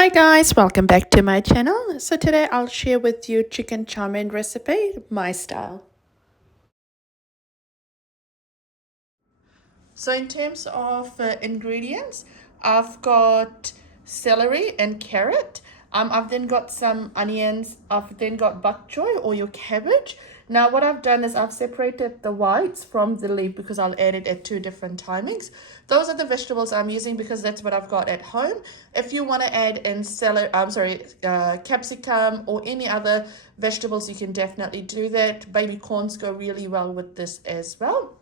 Hi guys, welcome back to my channel. So today I'll share with you chicken chow mein recipe, my style. So in terms of ingredients, I've got celery and carrot. I've then got some onions. I've then got bok choy or your cabbage. Now what I've done is I've separated the whites from the leaf because I'll add it at two different timings. Those are the vegetables I'm using because that's what I've got at home. If you want to add in capsicum or any other vegetables, you can definitely do that. Baby corns go really well with this as well.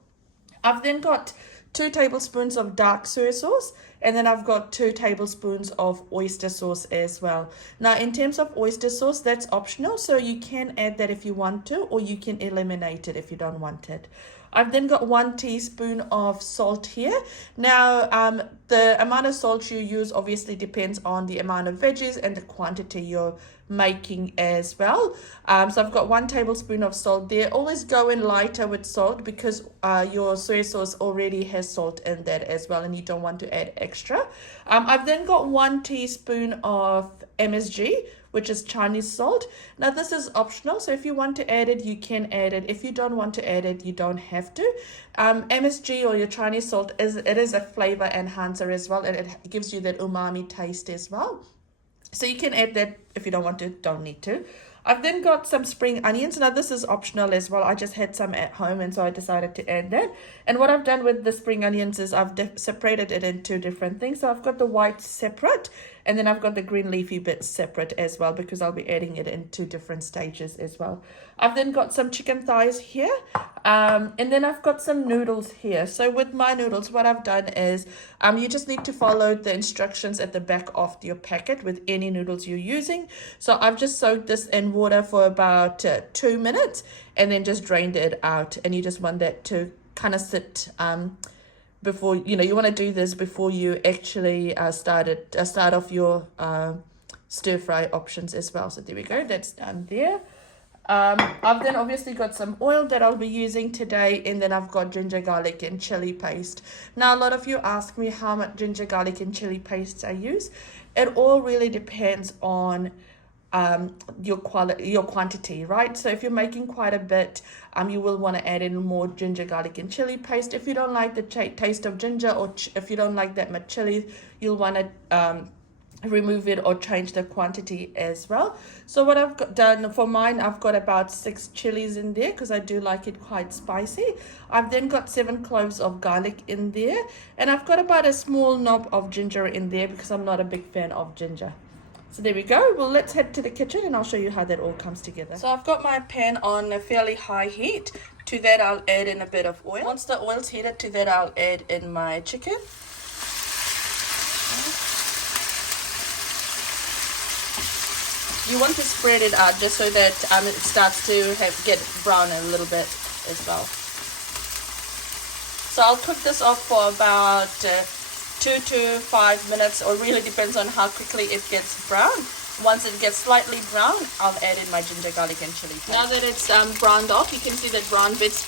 I've then got 2 tablespoons of dark soy sauce, and then I've got 2 tablespoons of oyster sauce as well. Now in terms of oyster sauce, that's optional, so you can add that if you want to, or you can eliminate it if you don't want it. I've then got 1 teaspoon of salt here. Now, the amount of salt you use obviously depends on the amount of veggies and the quantity you're making as well. So I've got 1 tablespoon of salt there. Always go in lighter with salt because your soy sauce already has salt in that as well, and you don't want to add extra. I've then got 1 teaspoon of MSG, which is Chinese salt. Now this is optional, so if you want to add it, you can add it. If you don't want to add it, you don't have to. MSG or your Chinese salt is a flavor enhancer as well, and it gives you that umami taste as well. So you can add that if you don't want to, don't need to. I've then got some spring onions. Now this is optional as well. I just had some at home and so I decided to add that. And what I've done with the spring onions is I've separated it into different things. So I've got the white separate and then I've got the green leafy bits separate as well because I'll be adding it in 2 different stages as well. I've then got some chicken thighs here, and then I've got some noodles here. So with my noodles, what I've done is you just need to follow the instructions at the back of your packet with any noodles you're using. So I've just soaked this in water for about 2 minutes and then just drained it out, and you just want that to kind of sit before you want to do this before you actually start off your stir fry options as well. So there we go, that's done there. I've then obviously got some oil that I'll be using today, and then I've got ginger, garlic, and chili paste. Now, a lot of you ask me how much ginger, garlic, and chili paste I use. It all really depends on your quantity, right? So if you're making quite a bit, you will want to add in more ginger, garlic, and chili paste. If you don't like the taste of ginger, or if you don't like that much chili, you'll want to remove it or change the quantity as well. So what I've done for mine, I've got about 6 chilies in there because I do like it quite spicy. I've then got 7 cloves of garlic in there, and I've got about a small knob of ginger in there because I'm not a big fan of ginger. So there we go. Well, let's head to the kitchen and I'll show you how that all comes together. So I've got my pan on a fairly high heat. To that I'll add in a bit of oil. Once the oil's heated, to that I'll add in my chicken. You want to spread it out just so that it starts to get brown a little bit as well. So I'll cook this off for about 2 to 5 minutes, or really depends on how quickly it gets brown. Once it gets slightly brown, I'll add in my ginger, garlic, and chili paste. Now that it's browned off, you can see the brown bits.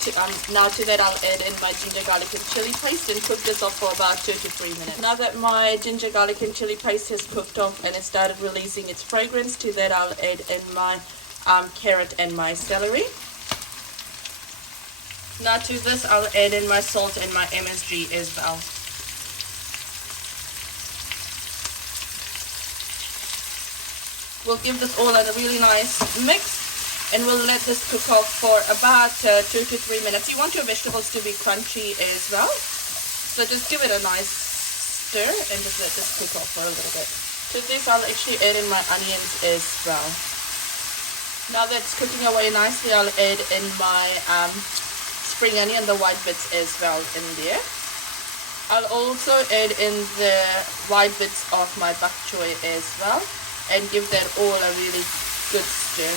Now to that I'll add in my ginger, garlic, and chili paste and cook this off for about 2 to 3 minutes. Now that my ginger, garlic, and chili paste has cooked off and it started releasing its fragrance, to that I'll add in my carrot and my celery. Now to this I'll add in my salt and my MSG as well. We'll give this all a really nice mix, and we'll let this cook off for about 2 to 3 minutes. You want your vegetables to be crunchy as well, so just give it a nice stir and just let this cook off for a little bit. To this I'll actually add in my onions as well. Now that's cooking away nicely, I'll add in my spring onion, the white bits as well in there. I'll also add in the white bits of my bok choy as well, and give that all a really good stir.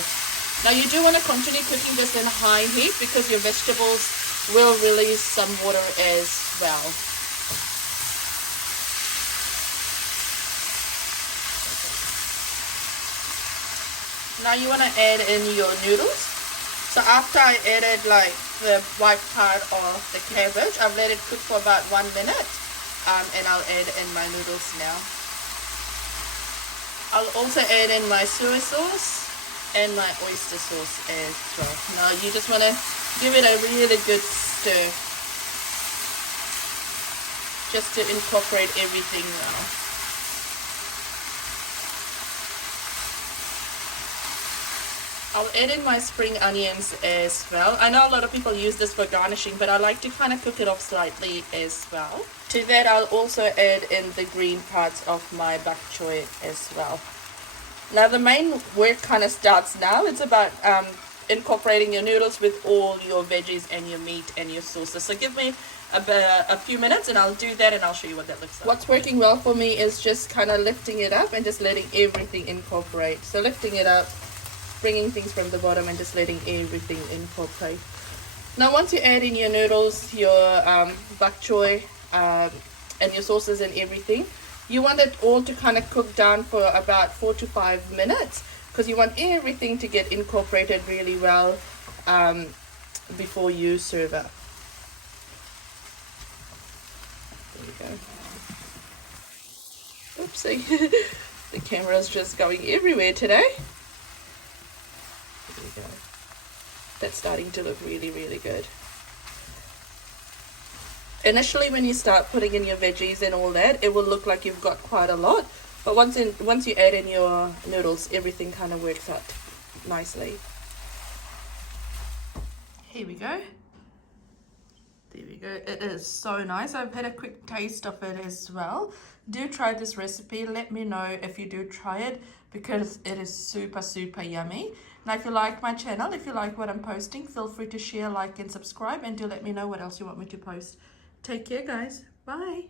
Now you do want to continue cooking this in high heat because your vegetables will release some water as well. Now you want to add in your noodles. So after I added like the white part of the cabbage, I've let it cook for about 1 minute, and I'll add in my noodles now. I'll also add in my soy sauce and my oyster sauce as well. Now you just want to give it a really good stir, just to incorporate everything now. I'll add in my spring onions as well. I know a lot of people use this for garnishing, but I like to kind of cook it off slightly as well. To that, I'll also add in the green parts of my bok choy as well. Now the main work kind of starts now. It's about incorporating your noodles with all your veggies and your meat and your sauces. So give me a few minutes and I'll do that and I'll show you what that looks like. What's working well for me is just kind of lifting it up and just letting everything incorporate. So lifting it up, bringing things from the bottom and just letting everything incorporate. Now once you add in your noodles, your bok choy, and your sauces and everything, you want it all to kind of cook down for about 4 to 5 minutes, because you want everything to get incorporated really well before you serve it. There you go. Oopsie. The camera's just going everywhere today. There we go. That's starting to look really, really good. Initially, when you start putting in your veggies and all that, it will look like you've got quite a lot. But once you add in your noodles, everything kind of works out nicely. Here we go. There we go. It is so nice. I've had a quick taste of it as well. Do try this recipe. Let me know if you do try it, because it is super, super yummy. Now, if you like my channel, if you like what I'm posting, feel free to share, like, and subscribe. And do let me know what else you want me to post. Take care, guys. Bye.